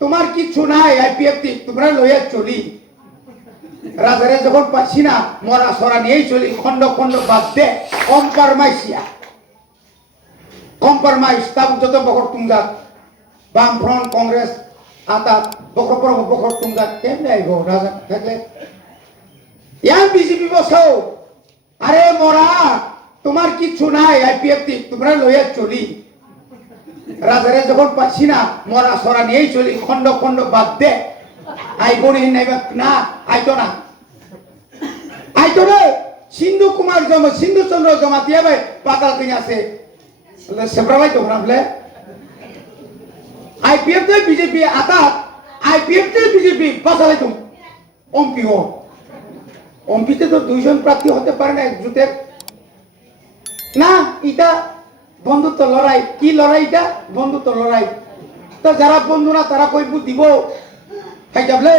তোমার কিছু নাই আইপিএফ তোমরা লইয়া চলি রাজারে যখন পাচ্ছি না মরা সরা নিয়েই চলি খন্ড খন্ড বাদ দে কম্পারমাইজ তাবুক যত বকর তুমজাত বাম ফ্রন্ট কংগ্রেস আতা বকর পর বকর তুমজাত কেমনে আইব রাজা থাকলে ইয়াং বিজেপি বসো আরে মরা তোমার কিছু নাই আইপিএফ তোমরা লইয়া চলি রাজারে যখন পাচ্ছি না মরা সরা নিয়েই চলি খন্ড খন্ড বাদ দে আইবনি নাইবা না আইতো না রে সিন্ধু কুমার জমা সিন্ধু চন্দ্র জমা দিয়ে ভাই পাতাল কিনে আছে সেপ্রাবাই তো বলে আইপিএফ তো বিজেপি আতা আইপিএফ তো বিজেপি বাসালাই তুমি অম্পি হো অম্পিতে তো দুইজন প্রার্থী হতে পারে না একজুটের না এটা বন্ধুত্ব লড়াই কি লড়াই এটা বন্ধুত্ব লড়াই তো যারা বন্ধু না তারা কই দিব খাই যাবলে